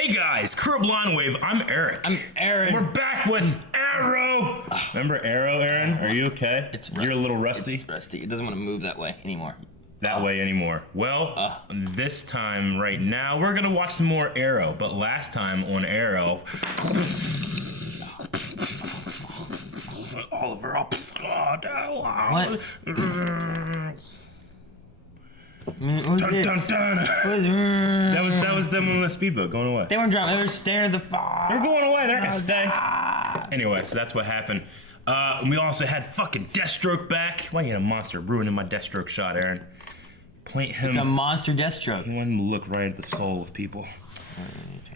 Hey guys, Crew of Blind Wave, I'm Eric. I'm Aaron. We're back with Arrow. Remember Arrow, Aaron? Are you okay? It's You're a little rusty? It's rusty. It doesn't want to move that way anymore. That way anymore. Well, this time right now, we're gonna watch some more Arrow. But last time on Arrow, Oliver, What? Who's Dun, this? dun, dun. That was them on the speedboat going away. They weren't driving. They were staring at the fire. They're going away. They're gonna stay. Anyway, so that's what happened. We also had fucking Deathstroke back. Why you a monster ruining my Deathstroke shot, Aaron? Plant him. It's a monster Deathstroke. You want him to look right at the soul of people.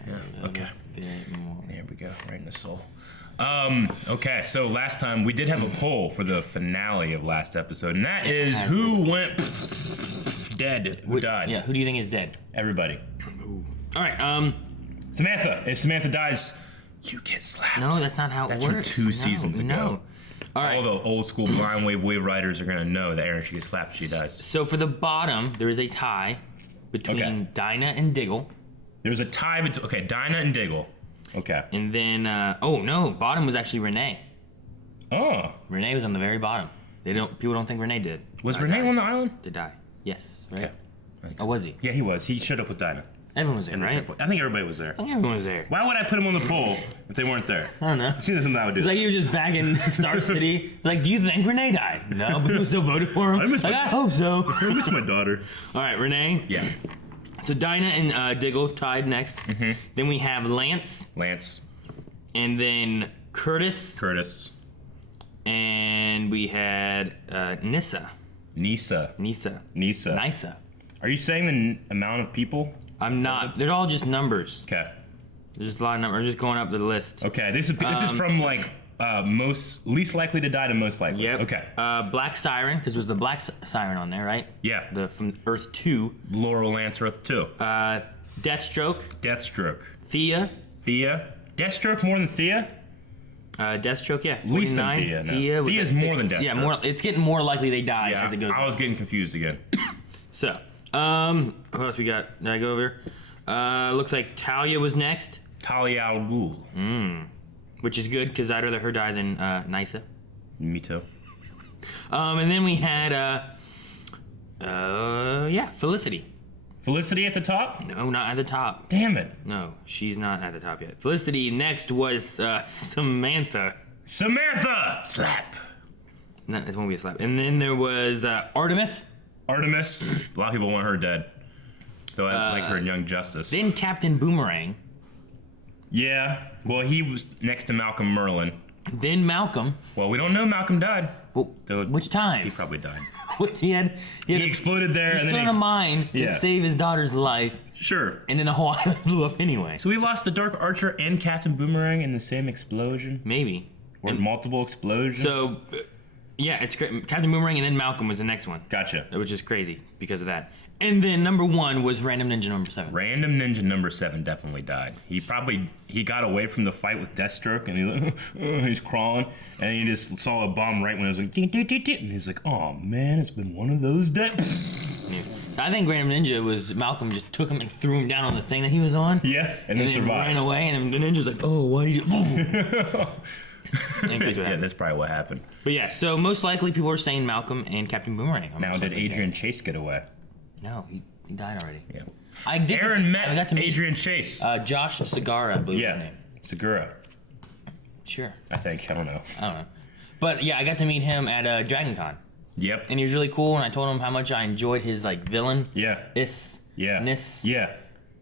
Yeah, okay. There we go, right in the soul. Okay, so last time we did have a poll for the finale of last episode, and that is who went dead, who died. Yeah, who do you think is dead? Everybody. All right, Samantha. If Samantha dies, you get slapped. no, that's not how it That's works. from 2 seasons ago. No. All right. All the old school blind wave riders are gonna know that Aaron should get slapped if she dies. So for the bottom, there is a tie between Dinah and Diggle. There's a tie between, okay, Dinah and Diggle. Okay. And then, oh no, bottom was actually Renee. Oh. Renee was on the very bottom. People don't think Renee did. Was Renee on the island? Did die. Yes, right? Okay. Oh, was he? Yeah, he was. He showed up with Dinah. Everyone was there, right? I think everybody was there. I think everyone was there. Why would I put him on the poll if they weren't there? I don't know. See, that's something I would do. It's like he was just back in Star City. It's like, do you think Renee died? No, but people still voted for him. I hope so. I miss my daughter. All right, Renee. Yeah. So Dinah and Diggle tied next. Mm-hmm. Then we have Lance. And then Curtis. And we had Nissa. Nissa. Are you saying the amount of people? I'm not. They're all just numbers. Okay. There's just a lot of numbers. I'm just going up the list. Okay. This is from like least likely to die to most likely. Yep. Okay. Black Siren, because there's the Black Siren on there, right? Yeah. From Earth 2. Laurel Lance Earth 2. Deathstroke. Thea. Deathstroke more than Thea? Deathstroke, yeah. Least than Thea. No. Thea's more than Deathstroke. Yeah, it's getting more likely they die Yeah, as it goes I was getting confused again. So, who else we got? Did I go over? Looks like Talia was next. Talia al Ghul. Which is good, because I'd rather her die than Nissa. Me too. And then we had, Felicity. Felicity at the top? No, not at the top. Damn it. No, she's not at the top yet. Felicity next was Samantha. Slap! No, it won't be a slap. And then there was Artemis. A lot of people want her dead. Though I like her in Young Justice. Then Captain Boomerang. Yeah. Well, he was next to Malcolm Merlin. Then Malcolm. Well, we don't know Malcolm died. Well, which time? He probably died. he exploded there. He stood in a mine to save his daughter's life. Sure. And then the whole island blew up anyway. So we lost the Dark Archer and Captain Boomerang in the same explosion? Maybe. Or multiple explosions? So, yeah, it's Captain Boomerang and then Malcolm was the next one. Gotcha. Which is crazy because of that. And then number 1 was Random Ninja number 7. Random Ninja number 7 definitely died. He got away from the fight with Deathstroke and he's crawling and he just saw a bomb right when it was like ding, ding, ding, ding, and he's like, oh man, it's been one of those days. I think Random Ninja was Malcolm just took him and threw him down on the thing that he was on. Yeah, and then survived. Ran away and the ninja's like, oh, why did you? Yeah, that's probably what happened. But yeah, so most likely people are saying Malcolm and Captain Boomerang. Now did Adrian Chase get away? No, he died already. Yeah. Aaron met Adrian Chase. Josh Segura, I believe his name. Segura. Sure. I think. I don't know. But yeah, I got to meet him at Dragon Con. Yep. And he was really cool, and I told him how much I enjoyed his villain. Yeah.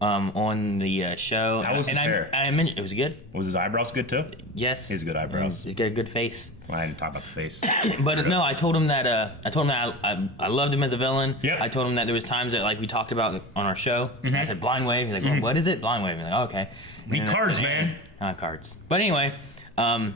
On the show. How was his hair? I mentioned it was good. Was his eyebrows good too? Yes. He has good eyebrows. He's got a good face. Well, I didn't talk about the face. But no, I told him that I loved him as a villain. Yep. I told him that there was times that like we talked about on our show. And I said Blind Wave. He's like, well, what is it? Blind Wave. He's like, oh, okay. Need cards, man. Cards. But anyway, I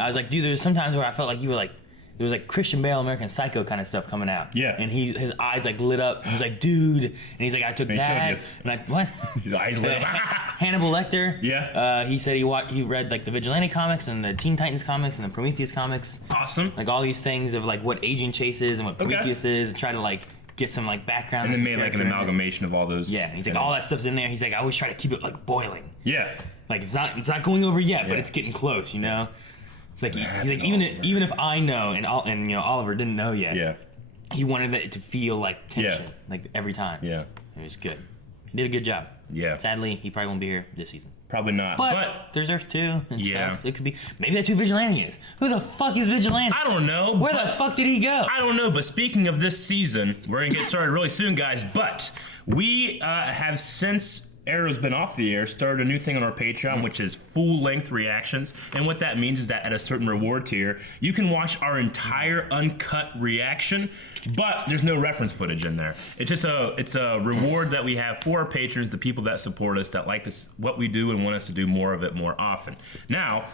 was like, dude, there's sometimes where I felt like you were like, there was like Christian Bale, American Psycho kind of stuff coming out. Yeah. And his eyes like lit up. He was like, dude. And he's like, I took that. And I, what? His eyes lit up. Hannibal Lecter. Yeah. He said he read like the Vigilante comics and the Teen Titans comics and the Prometheus comics. Awesome. Like all these things of like what Agent Chase is and what Prometheus is. And try to like get some like background. And then made like an amalgamation of all those. Yeah, he's like, all that stuff's in there. He's like, I always try to keep it like boiling. Yeah. Like it's not going over yet, but it's getting close, you know? It's like, he's like, even if I know and you know, Oliver didn't know yet, he wanted it to feel like tension, like every time. Yeah. It was good. He did a good job. Yeah. Sadly, he probably won't be here this season. Probably not. But there's Earth 2 and stuff. It could be. Maybe that's who Vigilante is. Who the fuck is Vigilante? I don't know. Where the fuck did he go? I don't know, but speaking of this season, we're going to get started really soon, guys. But we have, since Arrow's been off the air, started a new thing on our Patreon, which is full-length reactions. And what that means is that at a certain reward tier, you can watch our entire uncut reaction, but there's no reference footage in there. It's just a reward that we have for our patrons, the people that support us, that like us, what we do and want us to do more of it more often. Now,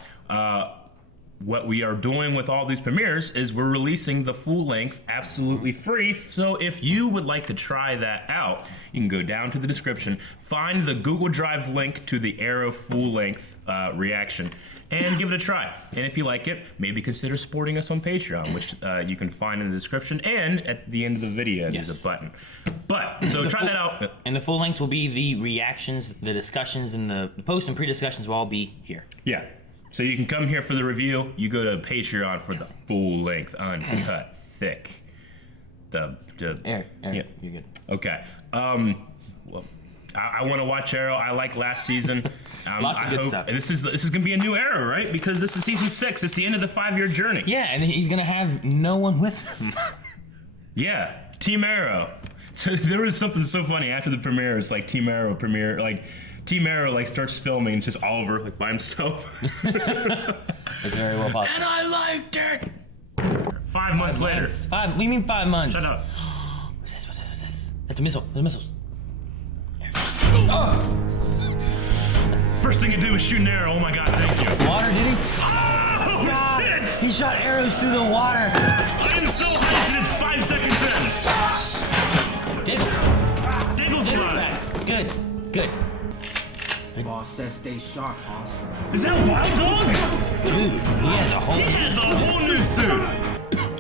what we are doing with all these premieres is we're releasing the full length absolutely free. So if you would like to try that out, you can go down to the description, find the Google Drive link to the Arrow full length reaction, and give it a try. And if you like it, maybe consider supporting us on Patreon, which you can find in the description and at the end of the video. There's a button. But so try that out. And the full lengths will be the reactions, the discussions, and the post and pre-discussions will all be here. Yeah. So you can come here for the review. You go to Patreon for the full length, uncut, thick. Eric, you're good. Okay. Well, I want to watch Arrow. I like last season. Lots of good stuff. This is gonna be a new Arrow, right? Because this is season 6. It's the end of the 5-year journey. Yeah, and he's gonna have no one with him. Yeah, Team Arrow. So there was something so funny after the premiere. It's like Team Arrow premiere, like. Team Arrow like starts filming, and it's just Oliver like by himself. It's very well possible. And I liked it. 5 months later. What do you mean 5 months? Shut up. What's this? That's a missile. There's missiles. First thing you do is shoot an arrow. Oh my god, thank you. Water, did he? Oh god. Shit! He shot arrows through the water. I am so hyped and it's 5 seconds in. Diggle's alive. Good. Boss says stay sharp, boss. Is that Wild Dog? Dude, he has a whole new suit.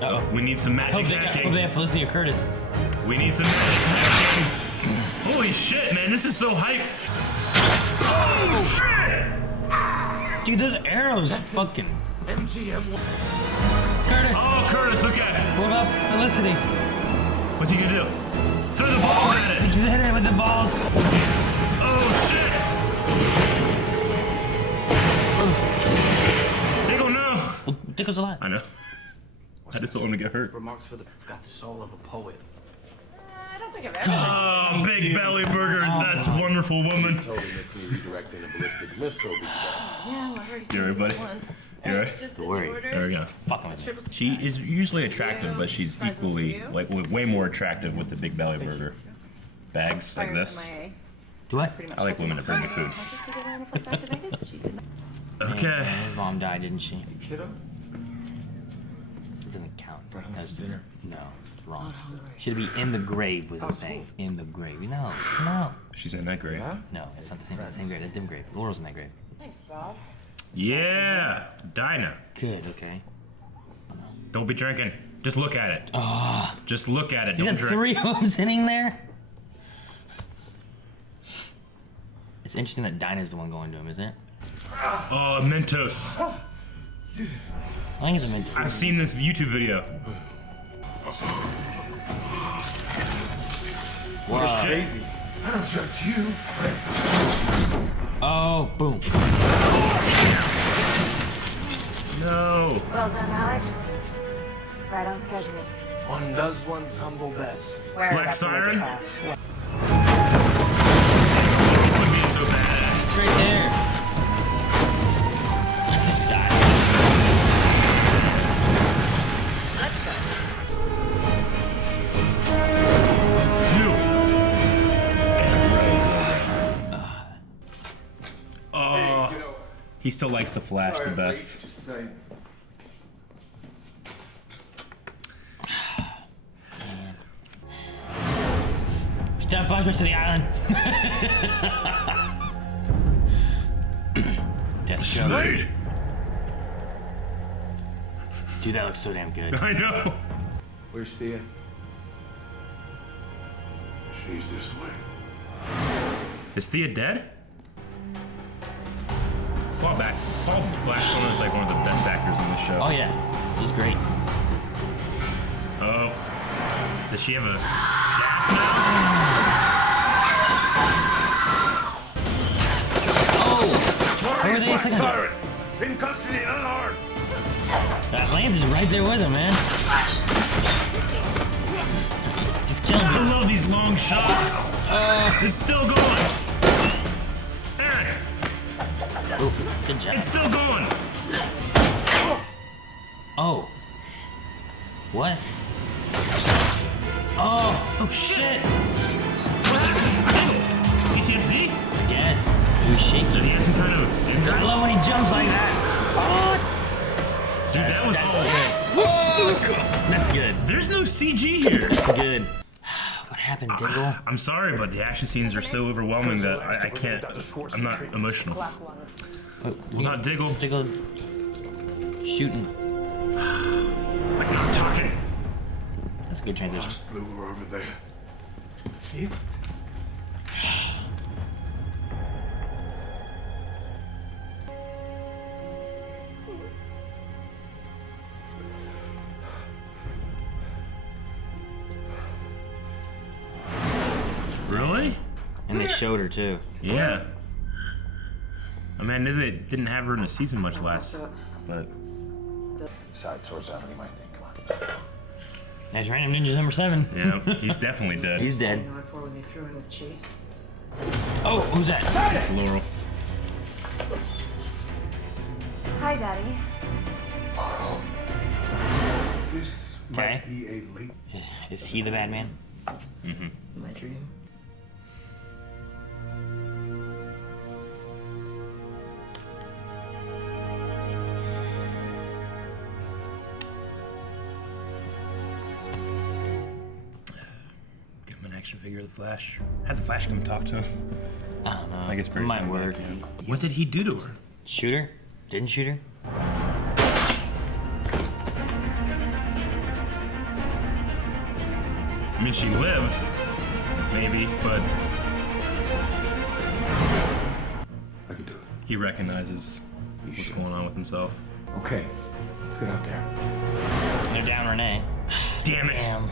Uh-oh. We need some magic hacking. Hope they have Felicity or Curtis. We need some magic hacking. Holy shit, man, this is so hype. Oh shit! Dude, those arrows fucking. MGM. Curtis! Oh, Curtis, okay. Move up, Felicity. What's he gonna do? Throw the balls at it. He's hit it with the balls. Oh shit! Diggle, no! Well, Dickle's alive. I know. I just don't want him to get hurt. Remarks for the got the soul of a poet. I don't think I've ever. Oh, Big Belly Burger, that's wonderful woman. Totally missed me redirecting the ballistic missile because Yeah, well, I've already seen You alright, it buddy? once. You alright? Just Don't as worry. you ordered. There we go. Fucking with me. She is usually attractive, but she's equally, like, way more attractive with the Big Belly Burger. Bags like this. Do I? I like women that bring me food. Okay. Man, his mom died, didn't she? kiddo. It doesn't count. That's dinner. No, it's wrong. Should be in the grave was the thing. In the grave. No. She's in that grave. No, it's not the same. It's the same grave. That's a different grave. Laurel's in that grave. Thanks, Bob. Yeah! Dinah. Good, okay. Don't be drinking. Just look at it. Just look at it. You Don't got drink. 3 of them sitting there? It's interesting that Dinah's the one going to him, isn't it? Oh, Mentos. I think it's a Mentos. I've seen this YouTube video. Wow. Shit. I don't judge you. Oh, boom. No. Well done, Alex. Right on schedule. One does one's humble best. Where Black about to make it Siren? fast? Quit being so badass. It's right there. This guy. He still likes the Flash the best. Step flashbacks to the island. Death show. Slade. Dude, that looks so damn good. I know. Where's Thea? She's this way. Is Thea dead? Paul Blackthorne is like one of the best actors in the show. Oh yeah, he's great. Oh, does she have a staff now? Oh, where are they a second ago? In custody, unarmed. Lance is right there with him, man. Just kill him. I love these long shots. It's still going. Aaron, Ooh, good job. it's still going. Oh. What? Oh shit. PTSD? I guess. He was shaky. Does he have some kind of injury? I love when he jumps like that. Dude, that was That's good. There's no CG here. That's good. What happened, Diggle? I'm sorry, but the action scenes are so overwhelming that I can't. I'm not emotional. Not Diggle. Diggle shooting. Like not talking. That's a good transition. Blew her over there. See? Really? And they showed her too. Yeah. I mean, I knew they didn't have her in the season much last, but Side swords out of my thing. Come on. Nice random ninja number 7. yeah, he's definitely dead. He's dead. When they threw in the chase. Oh, who's that? It's Laurel. Hi, Daddy. This Okay. might be a late. Is he the bad man? My dream. Give him an action figure of the Flash. Had the Flash come and talk to him. I don't know. I guess Barry's might gonna work. What did he do to her? Shoot her? Didn't shoot her? I mean, she lived, maybe, but I can do it. he recognizes what's going on with himself. Okay, let's get out there. They're down Renee. Damn it! Damn.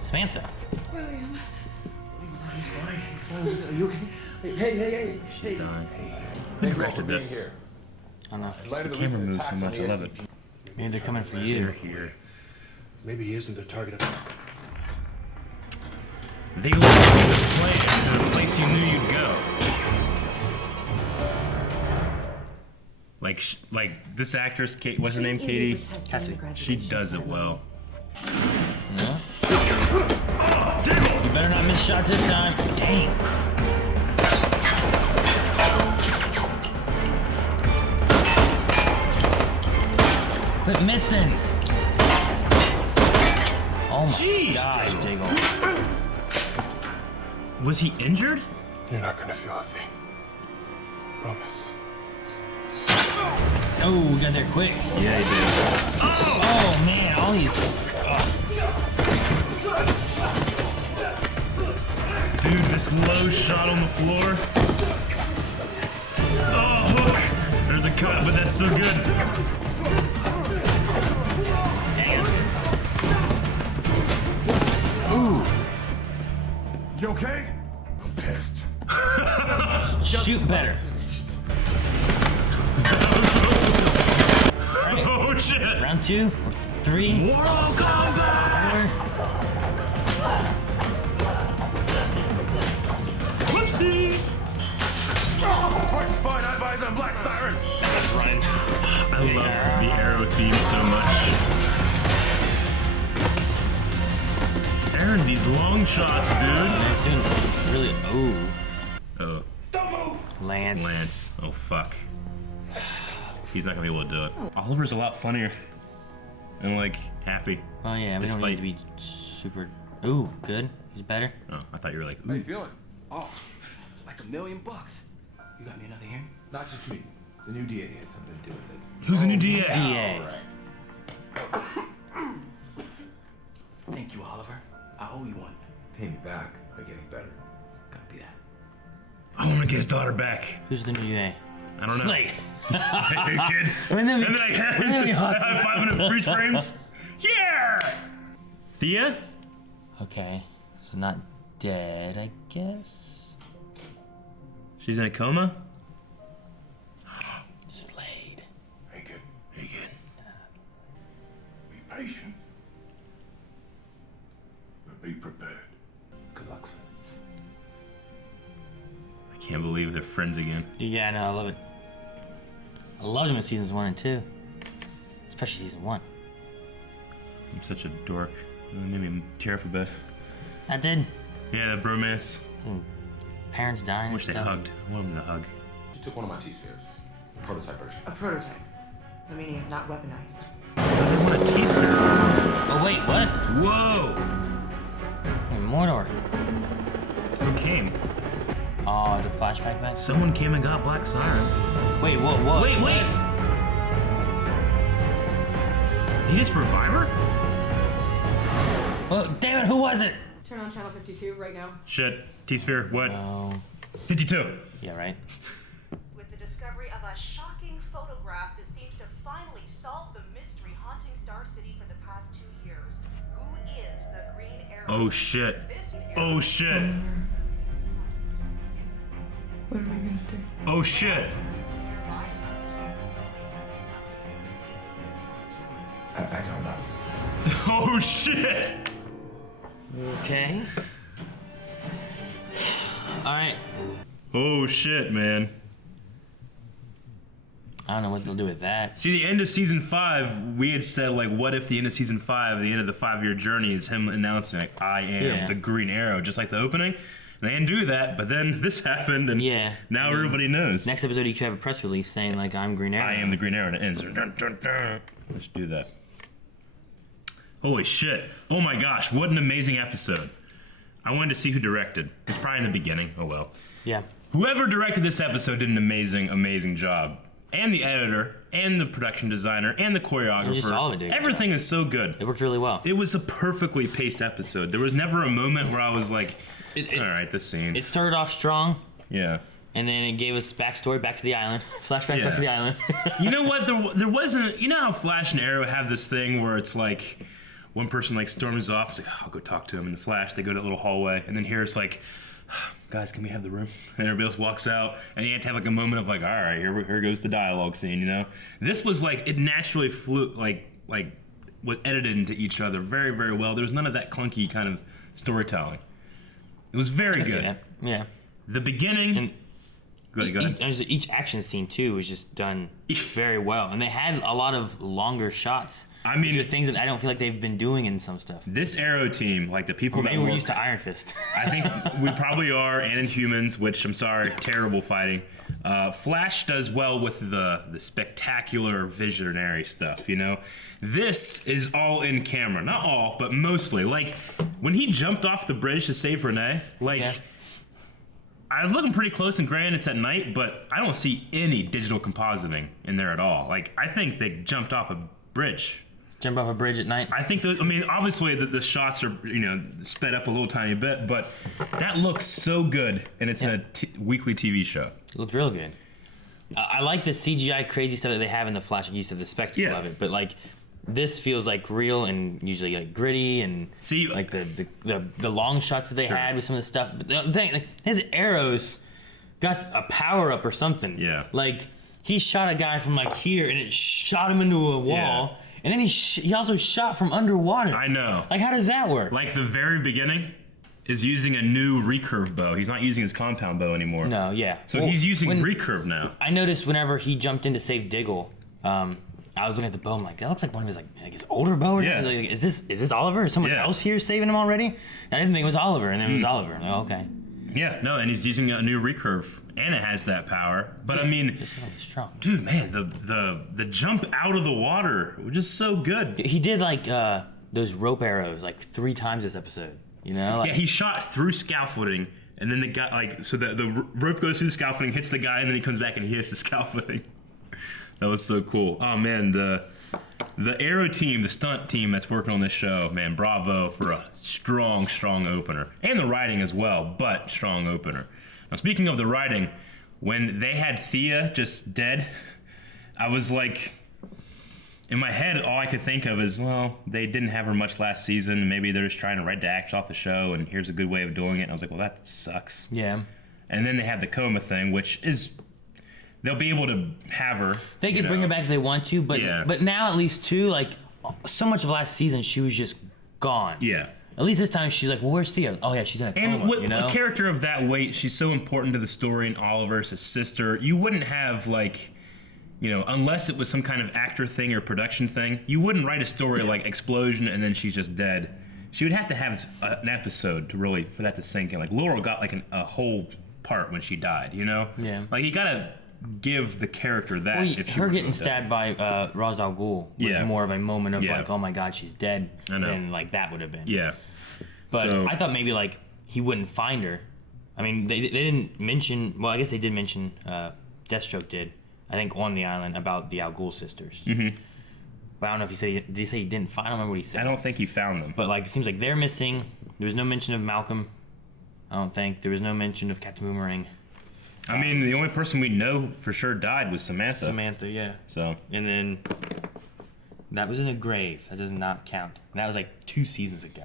Samantha. William. Are you okay? Hey. She's dying. Who directed this? I don't know. In light of The the camera recent moves so attacks on much. the I love it. Maybe they're coming for You're you. here. Maybe he isn't the target of. They led you the plan to the place you knew you'd go. Like this actress, Kate. What's her name? Katie. Cassidy. She does it well. Yeah. You better not miss shots this time. Dang. Quit missing. Oh my Jeez, gosh, Diggle. Diggle. Was he injured? You're not gonna feel a thing. Promise. Oh, we got there quick. Yeah, he did. Oh man, all these. Dude, this low shot on the floor. Oh, hook. There's a cut, but that's so good. Dang. Ooh. You okay? I'm pissed. Shoot better. Alright, Oh shit! round 2, 3, Mortal Kombat! 4. Whoopsie! Fine, I buy them Black Siren. That's running. I love the Arrow theme so much. Aaron, these long shots, dude. He's doing really. Oh, Don't move. Lance. Lance. Oh fuck. He's not gonna be able to do it. Oliver's a lot funnier and like happy. Oh yeah, we don't need to be super. Ooh, good. He's better. Oh, I thought you were like, How you ooh. feeling? Oh, like $1 million. You got me another hearing? Not just me. The new DA had something to do with it. Who's the new DA? DA. Thank you, Oliver. I owe you one. pay me back by getting better. Copy that. I want to get his daughter back. Who's the new UA? I don't know. Slade. Hey, kid. And then And then I had 500 freeze frames. Yeah! Thea? Okay, so not dead, I guess. She's in a coma? Slade. Hey, kid. Hey, kid. Be patient. But be prepared. Good luck, son. I can't believe they're friends again. Yeah, no, I love it. I loved him in seasons 1 and 2. Especially season 1. I'm such a dork. It made me tear up a bit. I did. Yeah, that bromance. Parents dying. I wish they and stuff. hugged. I want them to hug. She took one of my T-spheres. Prototype version. A prototype. The meaning is not weaponized. They want a teaser. Oh, wait, what? Whoa! Hey, Mordor. Who came? Oh, it's a flashback back? Someone came and got Black Siren. Wait, what? Wait! He just revive her? Oh, damn it, who was it? Turn on channel 52 right now. Shit. T-sphere, what? Oh. 52. Yeah, right? With the discovery of a shocking photograph that seems to finally solve the mystery haunting Star City for the past 2 years. Who is the Green Arrow? Oh shit. Oh shit. What are we gonna do? Oh shit. I don't know. Oh shit. Okay. Alright. Oh shit, man. I don't know what they'll do with that. See, the end of season 5, we had said, like, what if the end of season 5, the end of the 5-year journey, is him announcing, like, I am the Green Arrow, just like the opening? And they didn't do that, but then this happened, and now everybody knows. Next episode, you should have a press release saying, like, I'm Green Arrow. I am the Green Arrow, and it ends. Dun, dun, dun. Let's do that. Holy shit. Oh my gosh, what an amazing episode. I wanted to see who directed. It's probably in the beginning. Oh well. Yeah. Whoever directed this episode did an amazing, amazing job. And the editor, and the production designer, and the choreographer. And just all of it, dude. Everything is so good. It worked really well. It was a perfectly paced episode. There was never a moment where I was like, all right, this scene. It started off strong. Yeah. And then it gave us backstory back to the island. Flashback back to the island. You know what? There wasn't. You know how Flash and Arrow have this thing where it's like one person like storms off. It's like, oh, I'll go talk to him. And Flash, they go to that little hallway, and then here it's like, guys, can we have the room? And everybody else walks out, and you have to have like a moment of like, all right, here goes the dialogue scene. You know, this was like it naturally flew like was edited into each other very, very well. There was none of that clunky kind of storytelling. It was very good. Yeah. The beginning. And go ahead. Each action scene too was just done very well, and they had a lot of longer shots. I mean, which are things that I don't feel like they've been doing in some stuff. This Arrow team, like the people Maybe that we're work, used to Iron Fist. I think we probably are, and Inhumans, which I'm sorry, terrible fighting. Flash does well with the spectacular visionary stuff, you know? This is all in camera. Not all, but mostly. Like, when he jumped off the bridge to save Renee, like, I was looking pretty close, and granted it's at night, but I don't see any digital compositing in there at all. Like, I think they jumped off a bridge. Jump off a bridge at night? I think obviously the shots are, sped up a little tiny bit, but that looks so good, and it's a weekly TV show. It looked real good. I like the CGI crazy stuff that they have in the Flash, like you said, the spectacle of it, but like this feels like real and usually like gritty and like the long shots that they had with some of the stuff. But the thing, like, his arrows got a power up or something. Yeah. Like he shot a guy from like here and it shot him into a wall. Yeah. And then he also shot from underwater. I know. Like, how does that work? Like, the very beginning is using a new recurve bow. He's not using his compound bow anymore. No, yeah. So he's using recurve now. I noticed whenever he jumped in to save Diggle, I was looking at the bow. I'm like, that looks like one of his like his older bow or something. Like, is this Oliver? Is someone else here saving him already? And I didn't think it was Oliver, and then it was Oliver. Like, okay. Yeah, no, and he's using a new recurve, and it has that power. But I mean, strong. Dude, man, the jump out of the water was just so good. He did like those rope arrows like 3 times this episode. You know? Like, yeah, he shot through scaffolding, and then the guy so the rope goes through the scaffolding, hits the guy, and then he comes back and he hits the scaffolding. That was so cool. Oh man, The Arrow team, the stunt team that's working on this show, man, bravo for a strong opener. And the writing as well, but strong opener. Now, speaking of the writing, when they had Thea just dead, I was like, in my head, all I could think of is, well, they didn't have her much last season. Maybe they're just trying to write the action off the show, and here's a good way of doing it. And I was like, well, that sucks. Yeah. And then they had the coma thing, which is... They'll be able to have her. They could bring her back if they want to, but now at least too, like so much of last season she was just gone. Yeah. At least this time she's like, well, where's Thea? Oh yeah, she's in a coma. And with you know? a character of that weight, she's so important to the story, and Oliver's his sister. You wouldn't have like, unless it was some kind of actor thing or production thing, you wouldn't write a story like explosion and then she's just dead. She would have to have an episode to really for that to sink in. Like Laurel got like a whole part when she died. Yeah. Like you gotta give the character that. Well, if she her was getting dead. stabbed by Ra's al Ghul was more of a moment of like, oh my god, she's dead. I know. Than like that would have been. Yeah. But So- I thought maybe like he wouldn't find her. I mean, they didn't mention. Well, I guess they did mention. Deathstroke did. I think on the island about the Al Ghul sisters. Mm-hmm. But I don't know if he said. Did he say he didn't find? I don't remember what he said. I don't think he found them. But like, it seems like they're missing. There was no mention of Malcolm. I don't think there was no mention of Captain Boomerang. I mean, the only person we know for sure died was Samantha. Samantha, yeah. So. And then that was in a grave. That does not count. And that was like 2 seasons ago.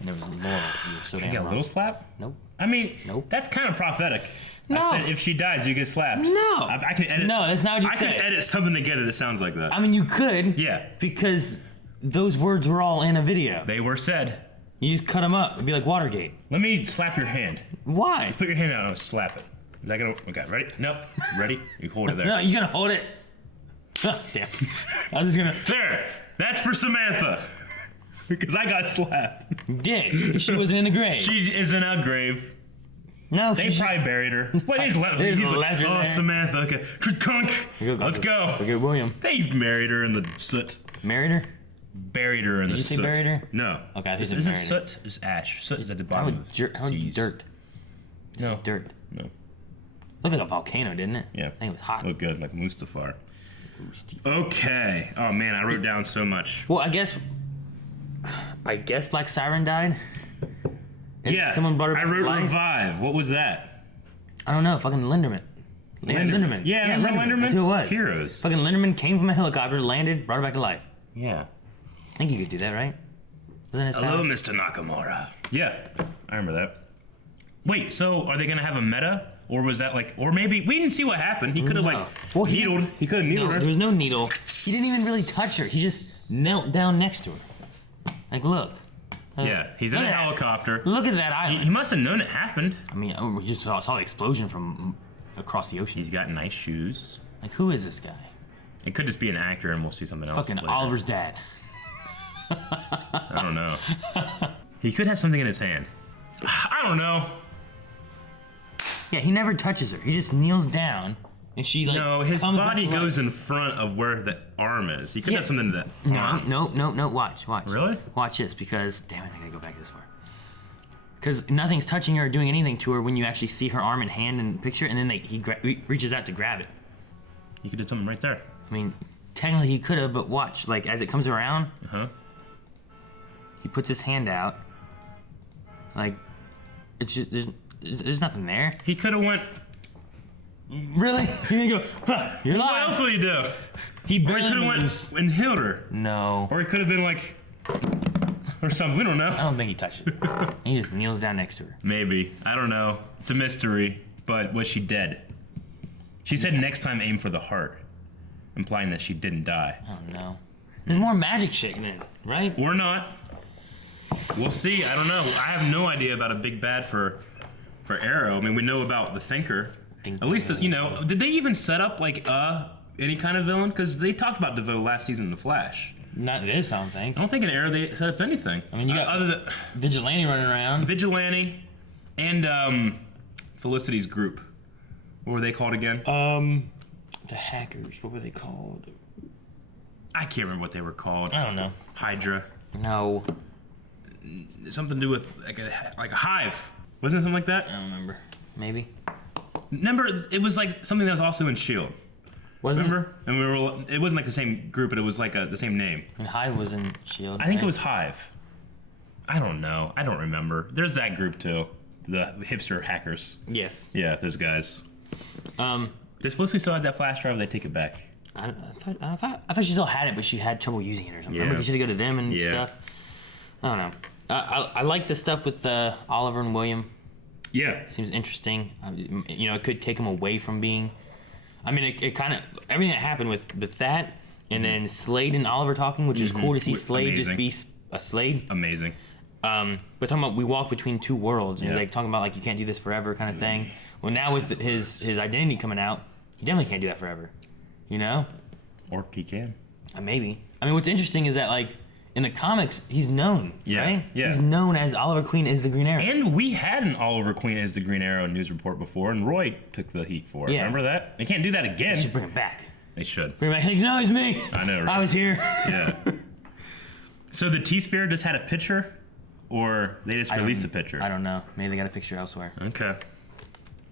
And it was Laurel. You were so Can damn you get a wrong. little slap? Nope. I mean, Nope. that's kind of prophetic. No. I said if she dies, you get slapped. No. I can edit. No, that's not what you I said. can edit something together that sounds like that. I mean, you could. Yeah. Because those words were all in a video. They were said. You just cut them up. It'd be like Watergate. Let me slap your hand. Why? Put your hand out and I'll slap it. Is that gonna? Okay, ready? Nope. Ready? You hold it there. No, you gotta hold it. Damn. I was just gonna. There. That's for Samantha. Because I got slapped. You did. She wasn't in the grave. She is in a grave. No, They probably buried her. What is left? There's He's a like, letter oh, there. Samantha. Okay. Kunk. Let's go. Look at William. They married her in the soot. Married her? Buried her in the you say soot. buried her? No. Okay, I think This you isn't buried her. soot. It's ash. Soot is at the How bottom would of dirt? Dirt. No. Dirt. No. Looked like a volcano, didn't it? Yeah. I think it was hot. Looked good, like Mustafar. Okay. Oh man, I wrote down so much. Well, I guess Black Siren died. And Yeah. someone brought her I back to wrote life. revive. What was that? I don't know. Fucking Linderman. Linderman. Yeah, Linderman. That's who it was. Heroes. Fucking Linderman came from a helicopter, landed, brought her back to life. Yeah. I think you could do that, right? Wasn't his Hello, power? Mr. Nakamura. Yeah, I remember that. Wait, so are they gonna have a meta, or was that like, or maybe we didn't see what happened? He could have No. Well, needled. He could have needled No, her. there was no needle. He didn't even really touch her. He just knelt down next to her. Like, look. Yeah, he's in a Look at that. helicopter. Look at that He island. must have known it happened. I mean, we just saw the explosion from across the ocean. He's got nice shoes. Like, who is this guy? It could just be an actor, and we'll see something else. Fucking later. Oliver's dad. I don't know. He could have something in his hand. I don't know. Yeah, he never touches her. He just kneels down, and she like. No, his comes back body to life. goes in front of where the arm is. He could Yeah. have something in that arm. No. Watch. Really? Watch this, because damn it, I gotta go back this far. Because nothing's touching her or doing anything to her when you actually see her arm and hand in the picture, and then he reaches out to grab it. He could have something right there. I mean, technically he could have, but watch. Like, as it comes around, Uh-huh. he puts his hand out. Like, it's just there's nothing there. He could have went. Really? You're gonna go? Huh, you're What lying. else would he do? He Or he barely could have moves. went and healed her. No, Or he could have been like, or something. We don't I know. don't think he touched it. He just kneels down next to her. Maybe. I don't know. It's a mystery. But was she dead? She said next time aim for the heart, implying that she didn't die. I don't know. There's more magic shit in it, right? Or not. We'll see. I don't know. I have no idea about a big bad for Arrow. I mean, we know about the Thinker. At least, did they even set up like any kind of villain? Because they talked about DeVoe last season in The Flash. Not this, I don't think. I don't think in Arrow they set up anything. I mean, you got other than Vigilante running around. Vigilante and Felicity's group. What were they called again? The hackers. What were they called? I can't remember what they were called. I don't know. Hydra. No, Something to do with like a hive. Wasn't it something like that? I don't remember. Maybe. Remember, it was like something that was also in S.H.I.E.L.D. Remember? And we were. It wasn't like the same group, but it was like the same name. And Hive was in Shield. I think it was Hive. I don't know. I don't remember. There's that group too. The hipster hackers. Yes. Yeah, those guys. Does Felicity still have that flash drive? Or they take it back. I thought she still had it, but she had trouble using it or something. Yeah. Remember, she had to go to them and stuff. I don't know. I like the stuff with Oliver and William. Yeah. Seems interesting. It could take them away from being. I mean, it kind of everything that happened with that, and then Slade and Oliver talking, which is cool to see Slade just be a Slade. Amazing. But talking about we walk between two worlds, and he's like talking about like you can't do this forever kind of thing. Well, now with his identity coming out, he definitely can't do that forever. Or he can. Maybe. I mean, what's interesting is that like in the comics, he's known. Right? Yeah. He's known as Oliver Queen as the Green Arrow. And we had an Oliver Queen as the Green Arrow news report before, and Roy took the heat for it. Yeah. Remember that? They can't do that again. They should bring him back. They should. Bring him back. Hey, no, it's me. I know, right? I was here. Yeah. So the T-Sphere just had a picture, or they just released a picture? I don't know. Maybe they got a picture elsewhere. Okay.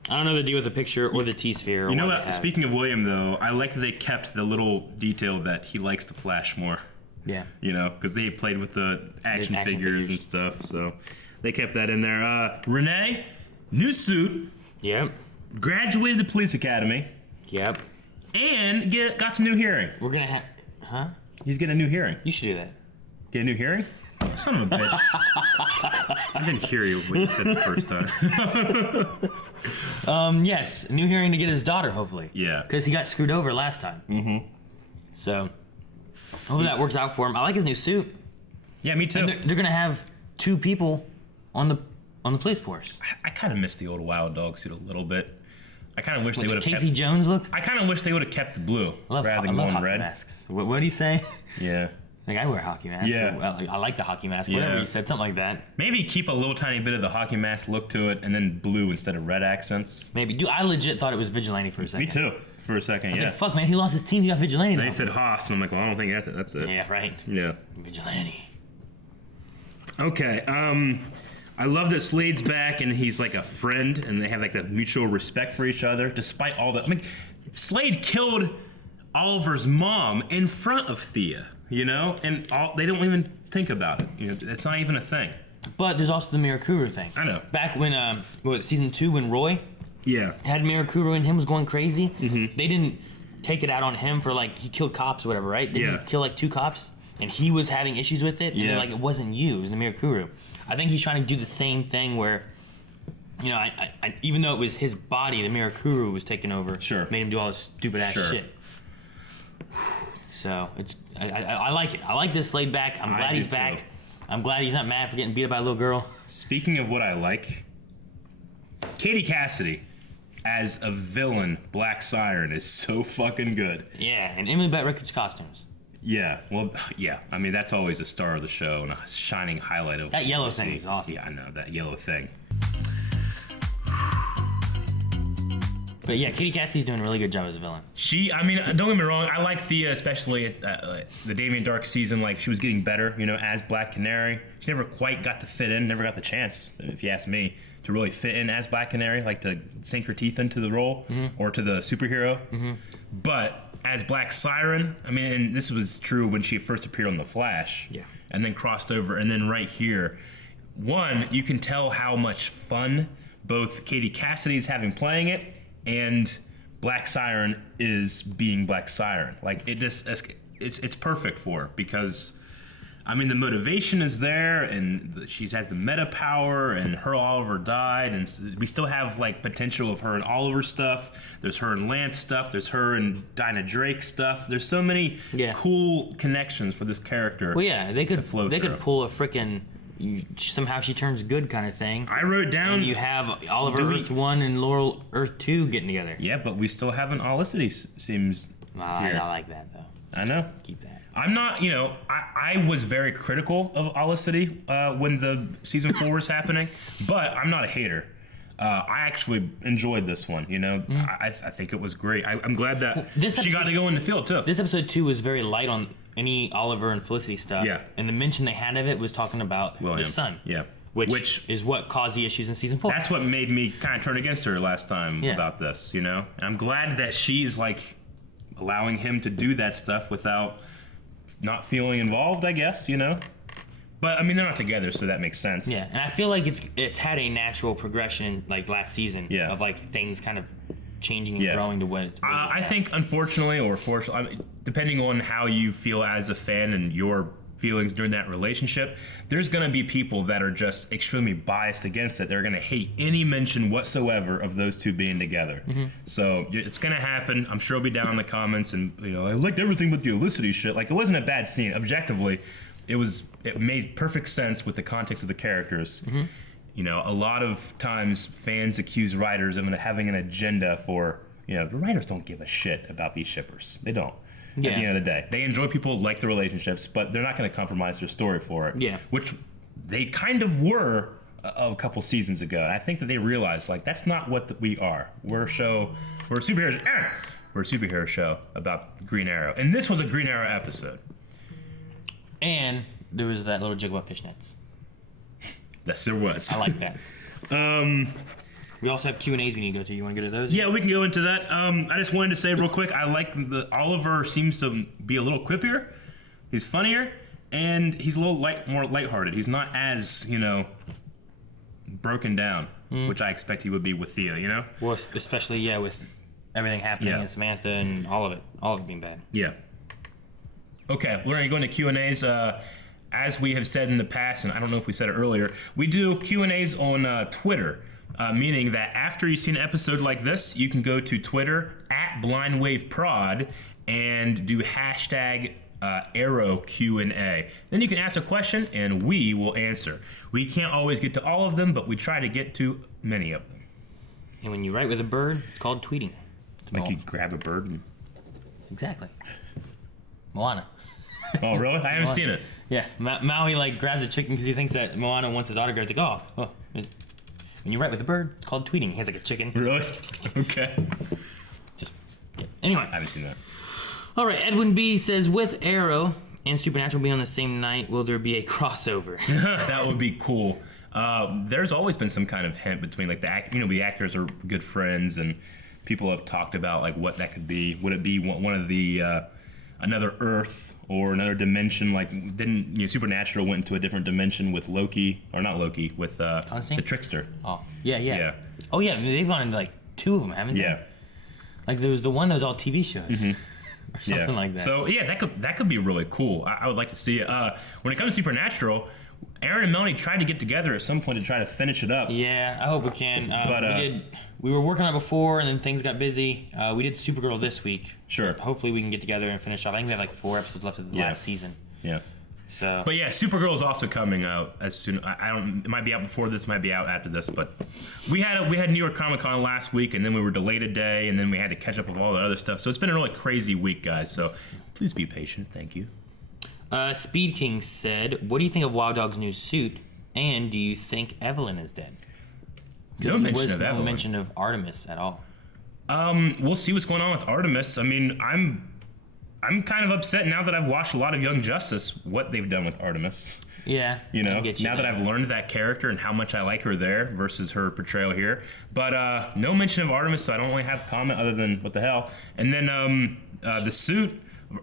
I don't know the deal with the picture or the T-Sphere. You know what? Speaking of William, though, I like that they kept the little detail that he likes to Flash more. Yeah. Because they played with the action figures and stuff, so they kept that in there. Renee, new suit. Yep. Graduated the police academy. Yep. And got some new hearing. We're gonna have, huh? He's getting a new hearing. You should do that. Get a new hearing? Son of a bitch. I didn't hear you when you said it the first time. Yes, a new hearing to get his daughter, hopefully. Yeah. Because he got screwed over last time. Mm-hmm. So, hopefully that works out for him. I like his new suit. Yeah, me too. And they're gonna have 2 people on the police force. I kind of miss the old Wild Dog suit a little bit. I kind of wish they would have Casey kept... Jones look? I kind of wish they would have kept the blue rather than I love going hockey red. masks. What do you say? Yeah. Like, I wear a hockey mask. Yeah. I like the hockey mask. Whatever Yeah. you said, something like that. Maybe keep a little tiny bit of the hockey mask look to it and then blue instead of red accents. Maybe. Dude, I legit thought it was Vigilante for a second. Me too, for a second, I yeah. said, fuck, man, he lost his team. He got Vigilante now. They said Haas, and I'm like, well, I don't think that's it. Yeah, right. Yeah. Vigilante. Okay, I love that Slade's back and he's like a friend and they have like that mutual respect for each other despite all that. I mean, Slade killed Oliver's mom in front of Thea, and they don't even think about it. It's not even a thing. But there's also the Mirakuru thing. I know. Back when, season 2, when Roy had Mirakuru and him was going crazy, they didn't take it out on him for like, he killed cops or whatever, right? Didn't he kill like 2 cops? And he was having issues with it, and they're like, it wasn't you, it was the Mirakuru. I think he's trying to do the same thing where, I even though it was his body, the Mirakuru was taking over. Sure. Made him do all this stupid ass shit. So I like it. I like this Slade back. I'm glad he's back. Too. I'm glad he's not mad for getting beat up by a little girl. Speaking of what I like, Katie Cassidy as a villain, Black Siren, is so fucking good. Yeah, and Emily Bett Rickards costumes. Yeah, well, yeah. I mean, that's always a star of the show and a shining highlight of that yellow thing is awesome. Yeah, I know that yellow thing. But yeah, Katie Cassidy's doing a really good job as a villain. Don't get me wrong. I like Thea, especially at the Damien Dark season. Like, she was getting better, as Black Canary. She never quite got to fit in, never got the chance, if you ask me, to really fit in as Black Canary, like to sink her teeth into the role or to the superhero. But as Black Siren, and this was true when she first appeared on The Flash, and then crossed over, and then right here, you can tell how much fun both Katie Cassidy's having playing it, and Black Siren is being Black Siren. Like, it's perfect for her because, the motivation is there, and she has the meta power, and her Oliver died, and we still have, like, potential of her and Oliver stuff. There's her and Lance stuff. There's her and Dinah Drake stuff. There's so many cool connections for this character. Well, yeah, they could pull a frickin' somehow she turns good kind of thing. I wrote down... And you have Oliver Earth 1 and Laurel Earth 2 getting together. Yeah, but we still haven't Olicity seems I like that, though. I know. Keep that. I'm not, I was very critical of Olicity when the season 4 was happening, but I'm not a hater. I actually enjoyed this one, I think it was great. I'm glad that she got to go in the field, too. This episode 2 was very light on any Oliver and Felicity stuff. Yeah. And the mention they had of it was talking about William. his son. Yeah. Which is what caused the issues in season 4. That's what made me kind of turn against her last time about this, And I'm glad that she's, like, allowing him to do that stuff without not feeling involved, I guess, you know? But, I mean, they're not together, so that makes sense. Yeah, and I feel like it's had a natural progression, like, last season. Yeah. Of, like, things kind of changing and growing to what it's I think, unfortunately, or fortunately, I mean, depending on how you feel as a fan and your feelings during that relationship, there's going to be people that are just extremely biased against it. They're going to hate any mention whatsoever of those two being together. So it's going to happen. I'm sure it'll be down in the comments, and, you know, I liked everything with the Olicity shit. Like, it wasn't a bad scene. Objectively, it made perfect sense with the context of the characters. You know, a lot of times fans accuse writers of having an agenda for, you know, the writers don't give a shit about these shippers. They don't. At the end of the day, they enjoy people like the relationships, but they're not going to compromise their story for it. Yeah, which they kind of were a couple seasons ago. And I think that they realized, like, that's not what we are. We're a superhero show about Green Arrow, and this was a Green Arrow episode. And there was that little jig about fishnets. Yes, there was. I like that. We also have Q&As we need to go to. You want to go to those? Yeah, we can go into that. I just wanted to say real quick, I like Oliver seems to be a little quippier. He's funnier, and he's a little more lighthearted. He's not as, you know, broken down, which I expect he would be with Thea, you know? Well, especially, with everything happening and Samantha and all of it being bad. Yeah. Okay, we're going to go into Q&As. As we have said in the past, and I don't know if we said it earlier, we do Q&As on Twitter. Meaning that after you see an episode like this, you can go to Twitter @BlindWaveProd and do #Arrow Q&A. Then you can ask a question and we will answer. We can't always get to all of them, but we try to get to many of them. And when you write with a bird, it's called tweeting. Like you grab a bird and... Exactly. Moana. Oh, really? I haven't seen it. Yeah, Maui like grabs a chicken because he thinks that Moana wants his autograph. It's like, when you write with a bird, it's called tweeting. He has like a chicken. Really? Okay. Anyway. I haven't seen that. All right, Edwin B says, with Arrow and Supernatural being on the same night, will there be a crossover? That would be cool. There's always been some kind of hint between, like, the actors are good friends, and people have talked about, like, what that could be. Would it be one of the another Earth or another dimension? Like, didn't Supernatural went into a different dimension with Loki, or not Loki, with the Trickster? Oh, yeah. Oh, yeah, they've gone into, like, 2 of them, haven't they? Yeah. Like, there was the one that was all TV shows. Or something like that. So, yeah, that could be really cool. I would like to see it. When it comes to Supernatural, Aaron and Melanie tried to get together at some point to try to finish it up. Yeah, I hope we can. But we were working on it before, and then things got busy. We did Supergirl this week. Sure. Hopefully we can get together and finish off. I think we have like 4 episodes left of the last season. Yeah. So. But yeah, Supergirl is also coming out as soon. I don't. It might be out before this. Might be out after this. But we had New York Comic Con last week, and then we were delayed a day, and then we had to catch up with all the other stuff. So it's been a really crazy week, guys. So please be patient. Thank you. Speed King said, "What do you think of Wild Dog's new suit? And do you think Evelyn is dead?" No mention of Evelyn. No mention of Artemis at all. We'll see what's going on with Artemis. I mean, I'm kind of upset now that I've watched a lot of Young Justice, what they've done with Artemis. Yeah. Now that I've learned that character and how much I like her there versus her portrayal here. But no mention of Artemis, so I don't really have a comment other than what the hell. And then the suit,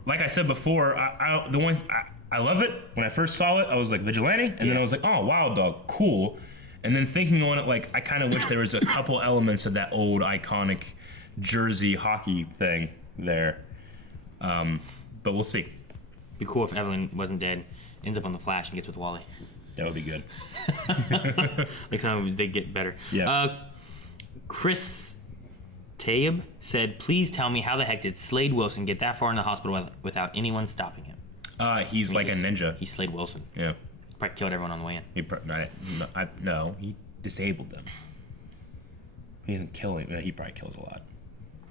like I said before, I love it. When I first saw it, I was like, Vigilante? And then I was like, oh, Wild Dog, cool. And then thinking on it, like, I kind of wish there was a couple elements of that old iconic Jersey hockey thing there. But we'll see. Be cool if Evelyn wasn't dead, ends up on the Flash and gets with Wally. That would be good. Like some of them, they get better. Yeah. Chris Taib said, "Please tell me how the heck did Slade Wilson get that far in the hospital without anyone stopping him?" He's like a ninja. He's Slade Wilson. Yeah. Probably killed everyone on the way in. He disabled them. He didn't kill him. He probably killed a lot.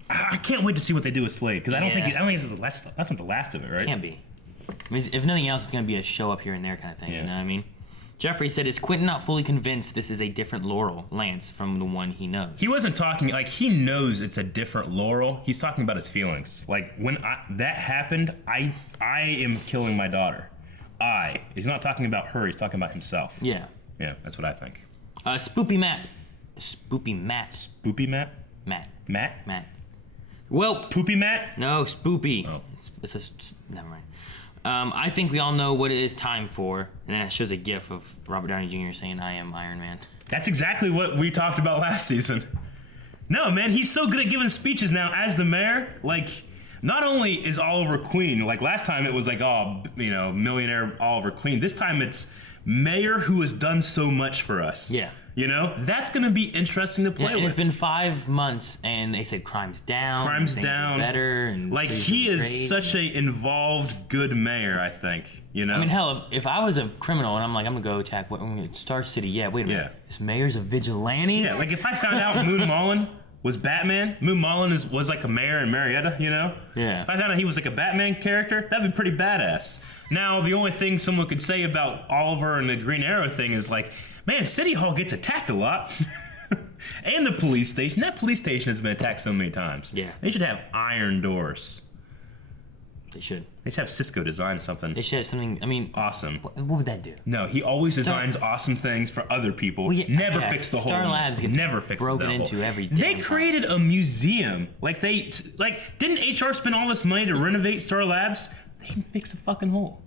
I can't wait to see what they do with Slade, because I don't think that's not the last of it, right? Can't be. I mean, if nothing else, it's going to be a show up here and there kind of thing. Yeah. You know what I mean? Jeffrey said, "Is Quentin not fully convinced this is a different Laurel Lance from the one he knows?" He wasn't talking like he knows it's a different Laurel. He's talking about his feelings. Like when that happened, I am killing my daughter. He's not talking about her. He's talking about himself. Yeah. Yeah, that's what I think. Spoopy Matt. Spoopy Matt. Matt. Well, Poopy Matt? No, Spoopy. Oh. Never mind. I think we all know what it is time for, and that shows a gif of Robert Downey Jr. saying, "I am Iron Man." That's exactly what we talked about last season. No, man, he's so good at giving speeches now as the mayor. Like, not only is Oliver Queen, like last time it was like, oh, you know, millionaire Oliver Queen. This time it's mayor who has done so much for us. Yeah. You know, that's going to be interesting to play with. It's been 5 months, and they said crime's down. Crime's things down. Are better. And like, he is such a involved, good mayor, I think. You know? I mean, hell, if I was a criminal and I'm like, I'm going to go attack Star City, wait a minute. Yeah. This mayor's a vigilante? Yeah, like if I found out Moon Mullen was Batman, Moon Mullen was like a mayor in Marietta, you know? Yeah. If I found out he was like a Batman character, that'd be pretty badass. Now, the only thing someone could say about Oliver and the Green Arrow thing is like, man, City Hall gets attacked a lot. And the police station. That police station has been attacked so many times. Yeah. They should have iron doors. They should. They should have Cisco design something. They should have something, I mean... Awesome. What would that do? No, he always designs awesome things for other people. Well, yeah, never yeah, fix the Star hole. Labs gets never fix broken that into hole. every They damn created a museum. Didn't HR spend all this money to renovate Star Labs? They didn't fix a fucking hole.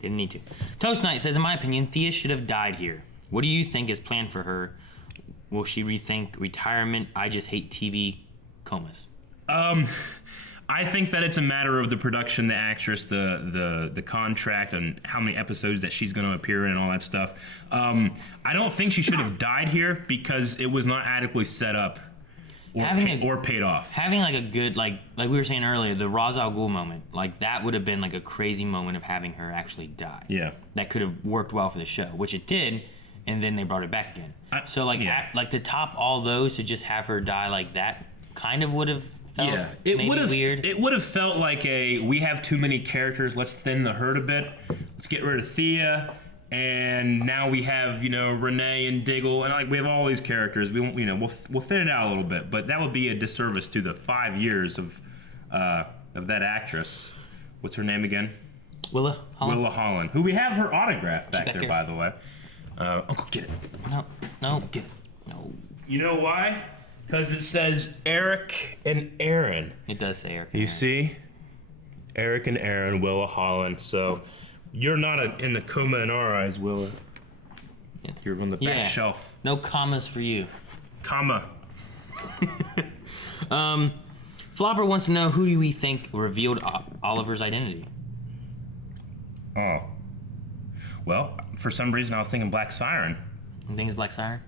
Didn't need to. Toast Knight says, in my opinion, Thea should have died here. What do you think is planned for her? Will she rethink retirement? I just hate TV comas. I think that it's a matter of the production, the actress, the contract, and how many episodes that she's going to appear in and all that stuff. I don't think she should have died here because it was not adequately set up or paid off. Having like a good, like we were saying earlier, the Ra's al Ghul moment, like that would have been like a crazy moment of having her actually die. Yeah. That could have worked well for the show, which it did, and then they brought it back again. Like to top all those, to just have her die like that kind of would have felt it would have weird. It would have felt like we have too many characters. Let's thin the herd a bit. Let's get rid of Thea, and now we have Renee and Diggle, and like we have all these characters. We'll thin it out a little bit, but that would be a disservice to the 5 years of that actress. What's her name again? Willa Holland, who we have her autograph back there, by the way. Uncle, get it. No, get it. No. You know why? Because it says Eric and Aaron. It does say Eric. You see? Eric and Aaron, Willa Holland. So you're not in the coma in our eyes, Willa. Yeah. You're on the back shelf. No commas for you. Comma. Flopper wants to know, who do we think revealed Oliver's identity? Oh. Well, for some reason I was thinking Black Siren. You think it's Black Siren?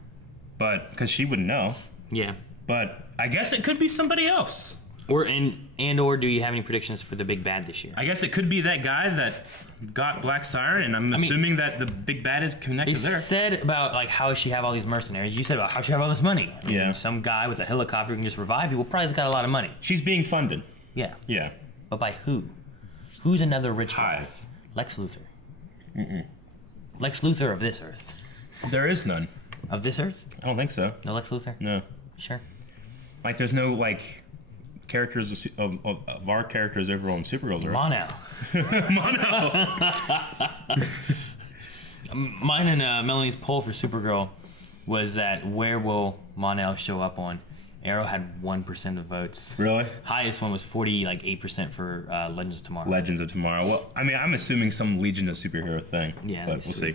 But, because she would know. Yeah. But I guess it could be somebody else. Or do you have any predictions for the big bad this year? I guess it could be that guy that got Black Siren, and I'm assuming that the big bad is connected there. They said about like how she have all these mercenaries. You said about how she have all this money. I mean, Yeah. some guy with a helicopter can just revive people. Probably has got a lot of money. She's being funded. Yeah. Yeah. But by who? Who's another rich guy? Hive. Lex Luthor. Lex Luthor of this earth. There is none. Of this earth? I don't think so. No Lex Luthor? No. Sure. Like, there's no, like, characters of our characters over on Supergirl's Earth. Mono. Mine and Melanie's poll for Supergirl was that where will Mon-El show up on? Arrow had 1% of votes. Really? Highest one was 8% for Legends of Tomorrow. Legends of Tomorrow. Well, I mean, I'm assuming some Legion of Superhero thing. Yeah, but we'll see.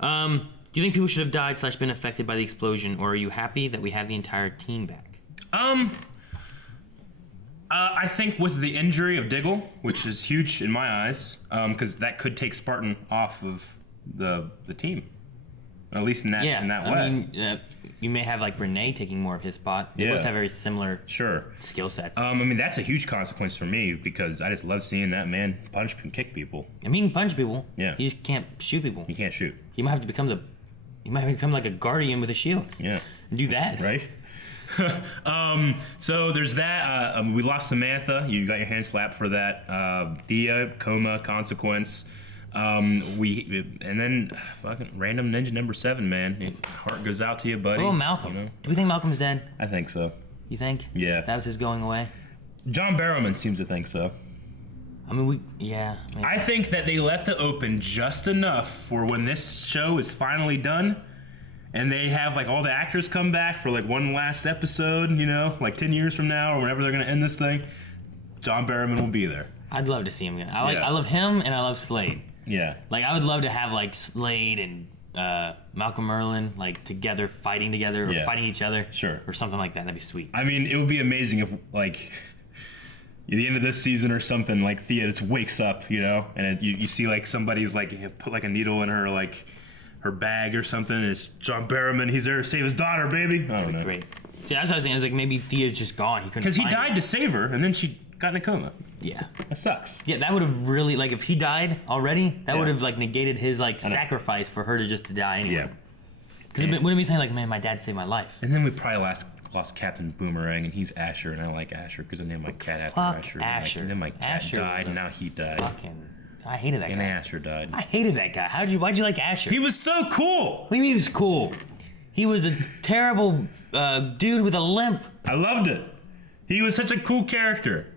Do you think people should have died / been affected by the explosion, or are you happy that we have the entire team back? I think with the injury of Diggle, which is huge in my eyes, because that could take Spartan off of the team, at least in that way. I mean, you may have like Renee taking more of his spot. They both have very similar skill sets. I mean, that's a huge consequence for me because I just love seeing that man punch and kick people. I mean, punch people. Yeah. You just can't shoot people. You can't shoot. You might have to become like a guardian with a shield. Yeah. And do that. Right? So there's that. We lost Samantha. You got your hand slapped for that. Thea, coma, consequence. And then fucking random ninja number 7, man. Heart goes out to you, buddy. Oh, Malcolm. Do we think Malcolm's dead? I think so. You think? Yeah. That was his going away? John Barrowman seems to think so. I mean, maybe. I think that they left it open just enough for when this show is finally done, and they have like all the actors come back for like one last episode, you know, like 10 years from now or whenever they're gonna end this thing, John Barrowman will be there. I'd love to see him again. I love him and I love Slade. Yeah. Like I would love to have like Slade and Malcolm Merlin like together, fighting together, or fighting each other. Sure. Or something like that. That'd be sweet. I mean, it would be amazing if like at the end of this season or something, like Thea just wakes up, you know, and you see like somebody's like put like a needle in her like her bag or something, and it's John Barrowman. He's there to save his daughter, baby. I don't know. Great. See, that's what I was saying. I was like, maybe Thea's just gone. He couldn't. Because he died to save her, and then she got in a coma. Yeah. That sucks. Yeah, that would have really like if he died already, that would have like negated his like sacrifice for her to just to die anyway. Yeah. Because it wouldn't be saying like, man, my dad saved my life. And then we probably lost Captain Boomerang, and he's Asher, and I like Asher because I named my cat after Asher. Asher. And then my cat Asher died, and now he died. I hated that guy. And Asher died. I hated that guy. Why'd you like Asher? He was so cool. What do you mean he was cool? He was a terrible dude with a limp. I loved it. He was such a cool character.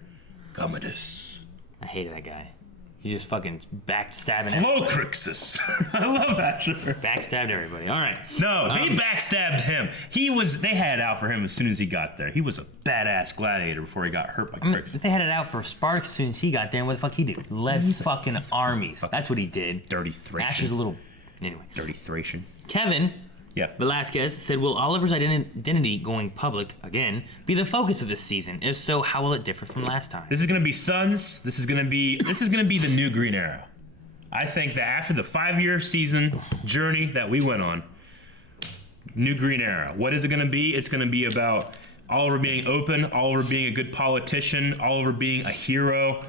Commodus. I hated that guy. He just fucking backstabbing Hello, Crixus. I love Asher. Backstabbed everybody. All right. No, they backstabbed him. They had it out for him as soon as he got there. He was a badass gladiator before he got hurt by Crixus. If they had it out for Spartacus as soon as he got there, what the fuck he did? Led fucking armies. That's what he did. Dirty Thracian. Asher's a little... Anyway. Dirty Thracian. Kevin... Yeah. Velasquez said, will Oliver's identity going public, again, be the focus of this season? If so, how will it differ from last time? This is going to be Sons. This is going to be the new Green Arrow. I think that after the 5-year season journey that we went on, new Green Arrow. What is it going to be? It's going to be about Oliver being open, Oliver being a good politician, Oliver being a hero,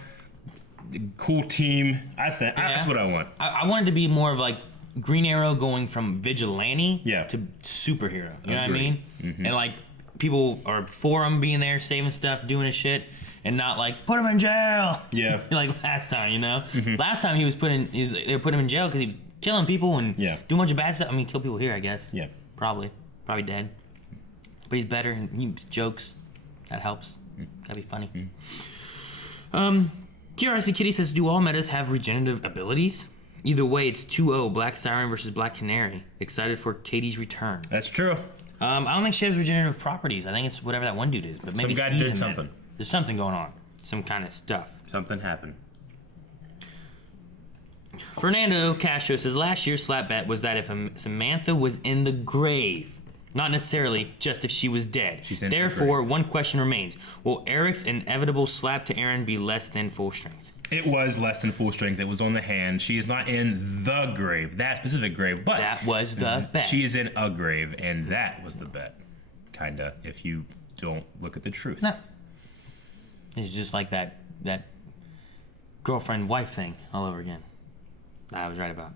cool team. That's what I want. I want it to be more of like Green Arrow going from vigilante to superhero. You know what I mean? Mm-hmm. And like people are for him being there, saving stuff, doing his shit, and not like put him in jail. Yeah. Like last time, you know. Mm-hmm. Last time they put him in jail because he killing people and doing a bunch of bad stuff. I mean, kill people here, I guess. Yeah. Probably dead. But he's better and he jokes. That helps. Gotta be funny. QRC Kitty says, do all metas have regenerative abilities? Either way, it's 2-0, Black Siren versus Black Canary. Excited for Katie's return. That's true. I don't think she has regenerative properties. I think it's whatever that one dude is. But maybe some guy did something. There's something going on. Some kind of stuff. Something happened. Fernando Castro says, last year's slap bet was that if Samantha was in the grave, not necessarily just if she was dead. Therefore, one question remains. Will Eric's inevitable slap to Aaron be less than full strength? It was less than full strength. It was on the hand. She is not in the grave, that specific grave, but that was the bet. She is in a grave, and that was the bet. Kinda, if you don't look at the truth. No. It's just like that girlfriend-wife thing all over again. I was right about.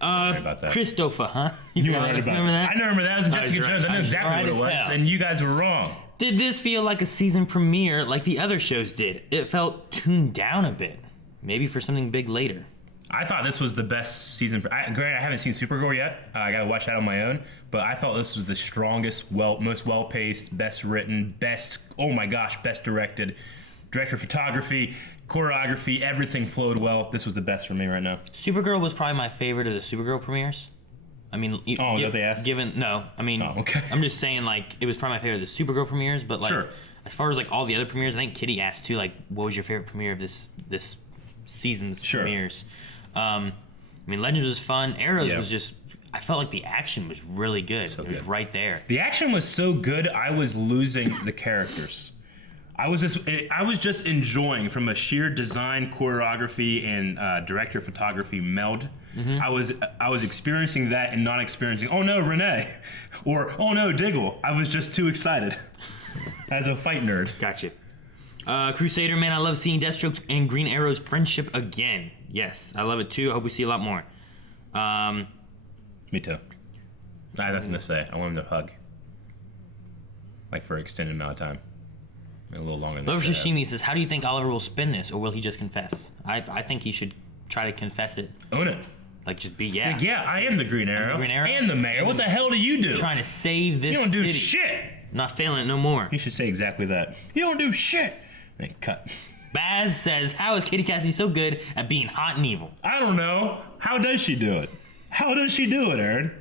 Right about that. Christopher, huh? You were right about that. I know remember that. It was Jessica Jones. I know exactly what it was, and you guys were wrong. Did this feel like a season premiere like the other shows did? It felt tuned down a bit. Maybe for something big later. I thought this was the best season. Granted, I haven't seen Supergirl yet. I got to watch that on my own. But I thought this was the strongest, most well-paced, best written, best directed. Director of photography, choreography, everything flowed well. This was the best for me right now. Supergirl was probably my favorite of the Supergirl premieres. I mean, that they asked? Okay. I'm just saying, like, it was probably my favorite of the Supergirl premieres, but like, as far as like all the other premieres, I think Kitty asked too, like, what was your favorite premiere of this season's premieres? I mean, Legends was fun. Arrows was just, I felt like the action was really good. It was right there. The action was so good, I was losing the characters. I was just enjoying from a sheer design, choreography, and director of photography meld. Mm-hmm. I was experiencing that and not experiencing, oh no, Renee, or oh no, Diggle. I was just too excited as a fight nerd. Gotcha. Crusader, man, I love seeing Deathstroke and Green Arrow's friendship again. Yes, I love it too. I hope we see a lot more. Me too. I have nothing to say. I want him to hug. Like for an extended amount of time. A little longer than Lover Shishimi says, how do you think Oliver will spin this, or will he just confess? I think he should try to confess it. Own it. Like, just be, Like, I am the Green Arrow. And the mayor. What the hell do you do? Trying to save this city. You don't do city. shit. Not failing it no more. You should say exactly that. You don't do shit. Then cut. Baz says, how is Katie Cassidy so good at being hot and evil? I don't know. How does she do it? How does she do it, Aaron?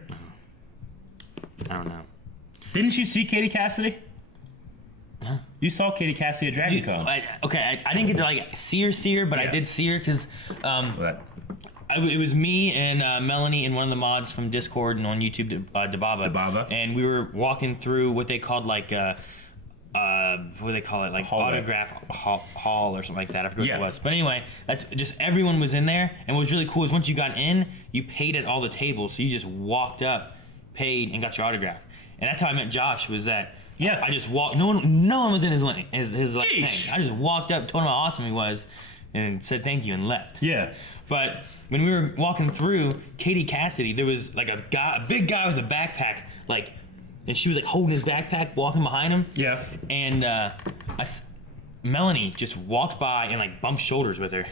I don't know. Didn't you see Katie Cassidy? Huh? You saw Katie Cassidy at Dragon Con. I didn't get to like see her, but I did see her because it was me and Melanie and one of the mods from Discord and on YouTube, Dababa, and we were walking through what they called like what do they call it, like autograph hall or something like that. I forget what it was, but anyway, that's just everyone was in there. And what was really cool is once you got in, you paid at all the tables, so you just walked up, paid, and got your autograph. And that's how I met Josh. Was that? Yeah, I just walked. No one was in his like thing. I just walked up, told him how awesome he was, and said thank you and left. Yeah. But when we were walking through Katie Cassidy, there was like a big guy with a backpack, like, and she was like holding his backpack, walking behind him. Yeah. And Melanie just walked by and like bumped shoulders with her,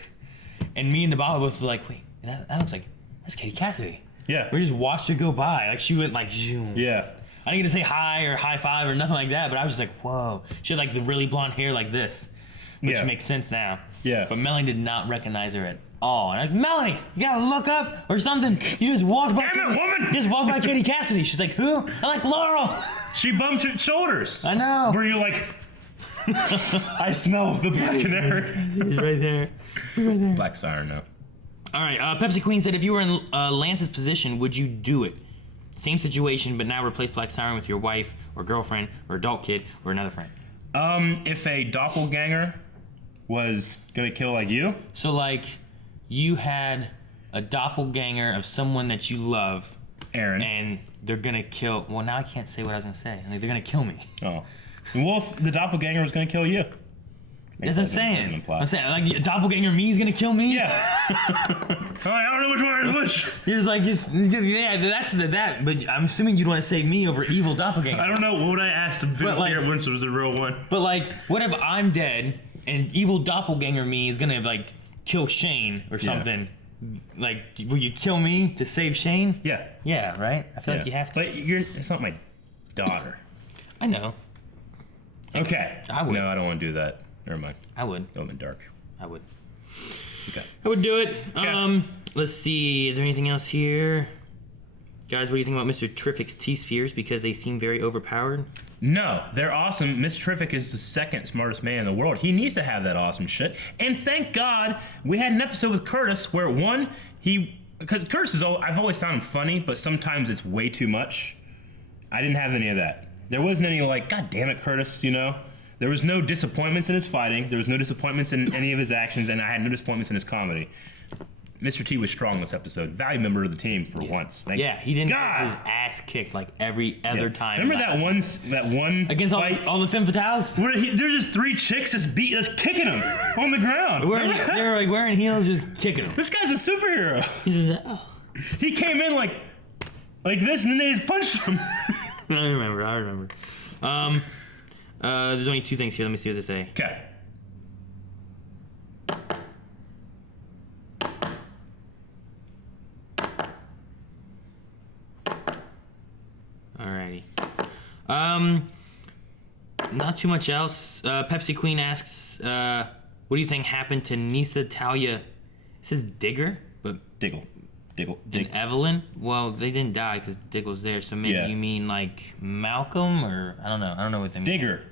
and me and the Baba both were like, wait, that looks like that's Katie Cassidy. Yeah. We just watched her go by, like she went like zoom. Yeah. I didn't get to say hi or high five or nothing like that, but I was just like, whoa. She had like the really blonde hair like this, which makes sense now. Yeah. But Melanie did not recognize her at all. And I'm like, Melanie, you gotta look up or something. You just walked by. Damn it, woman! You just walked by Katie Cassidy. She's like, who? I'm like, Laurel. She bumped her shoulders. I know. Were you like, I smell the Black Canary. He's right there. Right there. Black Siren, no. All right. Pepsi Queen said, if you were in Lance's position, would you do it? Same situation, but now replace Black Siren with your wife or girlfriend or adult kid or another friend. If a doppelganger was gonna kill like you? So like, you had a doppelganger of someone that you love, Aaron, and they're gonna kill. Well, now I can't say what I was gonna say. Like, they're gonna kill me. Oh, well, if the doppelganger was gonna kill you. That's what I'm saying. I'm saying, like, a doppelganger me is gonna kill me. Yeah. I don't know which one is which. You're just like, yeah, that's that. But I'm assuming you'd want to save me over evil doppelganger. I don't know. What would I ask to figure out which was the real one? But like, what if I'm dead and evil doppelganger me is gonna like kill Shane or something? Yeah. Like, will you kill me to save Shane? Yeah. Yeah. Right. I feel like you have to. But it's not my daughter. I know. Okay. I would. No, I don't want to do that. Never mind. I would. Go in dark. I would. Okay. I would do it. Okay. Let's see. Is there anything else here? Guys, what do you think about Mr. Terrific's T-spheres? Because they seem very overpowered. No, they're awesome. Mr. Terrific is the second smartest man in the world. He needs to have that awesome shit. And thank God we had an episode with Curtis where because Curtis I've always found him funny, but sometimes it's way too much. I didn't have any of that. There wasn't any like, God damn it, Curtis, you know? There was no disappointments in his fighting. There was no disappointments in any of his actions, and I had no disappointments in his comedy. Mr. T was strong this episode. Value member of the team for once. Thank you. He didn't get his ass kicked like every other time. Remember that one against all the femme fatales? There's just three chicks just kicking him on the ground. They were like wearing heels, just kicking him. This guy's a superhero. He's just, he came in like this, and then they just punched him. I remember. There's only two things here. Let me see what they say. Okay. Alrighty. Not too much else. Pepsi Queen asks, what do you think happened to Nisa Talia? It says Digger, but Diggle. And Evelyn? Well, they didn't die because Diggle's there, so maybe you mean like Malcolm or I don't know. I don't know what they mean. Digger.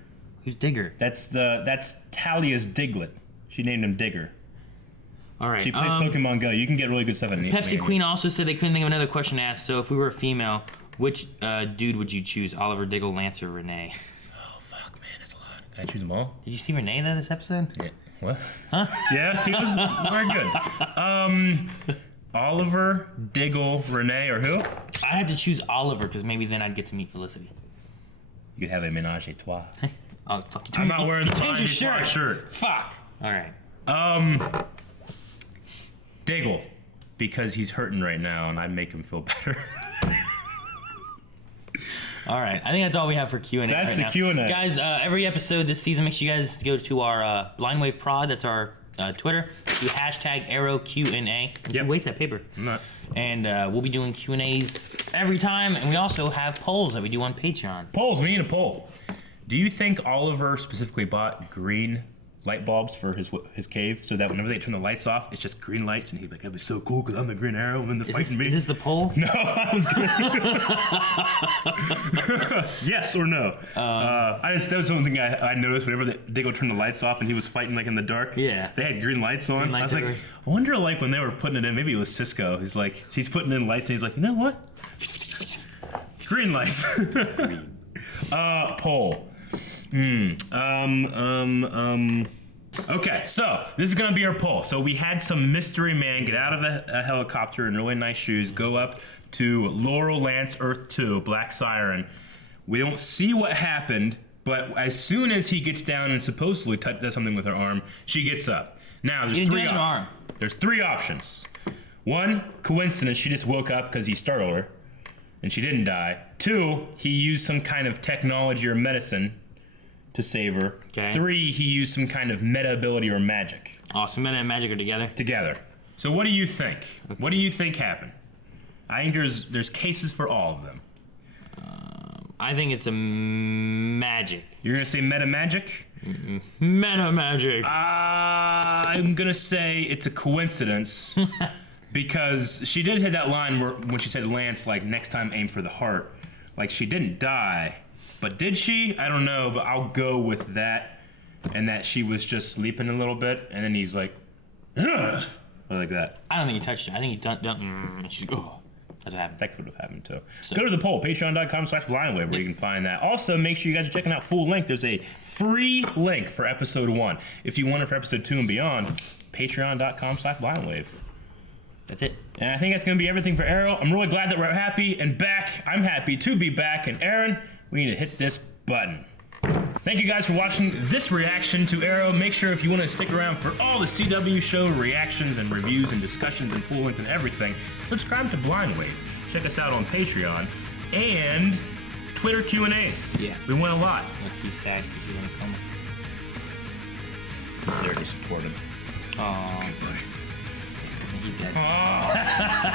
Who's Digger? That's Talia's Diglett. She named him Digger. All right. She plays Pokemon Go. You can get really good stuff in Pepsi Queen also said they couldn't think of another question to ask. So if we were a female, which dude would you choose? Oliver, Diggle, Lance, or Renee? Oh fuck, man, that's a lot. Can I choose them all? Did you see Renee though this episode? Yeah. What? Huh? Yeah, he was very good. Oliver, Diggle, Renee, or who? I had to choose Oliver because maybe then I'd get to meet Felicity. You could have a menage a trois. Oh, fuck you. I'm not wearing the menage a trois shirt. Fuck. All right. Diggle, because he's hurting right now, and I'd make him feel better. All right. I think that's all we have for Q&A. That's the Q&A. Guys, every episode this season, make sure you guys go to our Blind Wave Prod. That's our Twitter. Do hashtag #Q&A. Don't waste that paper. I'm not. And we'll be doing Q&As every time. And we also have polls that we do on Patreon. Polls. We need a poll. Do you think Oliver specifically bought green light bulbs for his cave, so that whenever they turn the lights off, it's just green lights, and he'd be like, that'd be so cool because I'm the Green Arrow and the fighting me. Is this the poll? No, I was gonna. Yes or no? That was something I noticed whenever they go turn the lights off and he was fighting like in the dark. Yeah. They had green lights on. I was like, everywhere. I wonder like when they were putting it in, maybe it was Cisco. He's putting in lights and he's like, you know what? Green lights. Poll. Okay, so this is gonna be our poll. So we had some mystery man get out of a helicopter in really nice shoes, go up to Laurel Lance Earth 2, Black Siren. We don't see what happened, but as soon as he gets down and supposedly does something with her arm, she gets up. Now there's three options. One, coincidence, she just woke up because he startled her and she didn't die. Two, he used some kind of technology or medicine to save her. Okay. Three, he used some kind of meta ability or magic. Oh, so meta and magic are together? Together. So what do you think? Okay. What do you think happened? I think there's cases for all of them. I think it's a magic. You're gonna say meta magic? Meta magic. I'm gonna say it's a coincidence. Because she did hit that line when she said Lance, like, next time aim for the heart. Like, she didn't die. But did she? I don't know, but I'll go with that. And that she was just sleeping a little bit, and then he's like, ugh! Like that. I don't think he touched her. I think he done and she's, oh. That's what happened. That could have happened too. So, go to the poll, patreon.com/blindwave, where you can find that. Also, make sure you guys are checking out full length. There's a free link for episode 1. If you want it for episode 2 and beyond, patreon.com/blindwave. That's it. And I think that's going to be everything for Arrow. I'm really glad that we're happy and back. I'm happy to be back. And Aaron, we need to hit this button. Thank you guys for watching this reaction to Arrow. Make sure if you want to stick around for all the CW show reactions and reviews and discussions and full length and everything, subscribe to Blindwave. Check us out on Patreon and Twitter Q&As. Yeah. We win a lot. Look, he's sad because he's in a coma. He's there to support him. Oh. Okay, buddy. He's dead. Oh.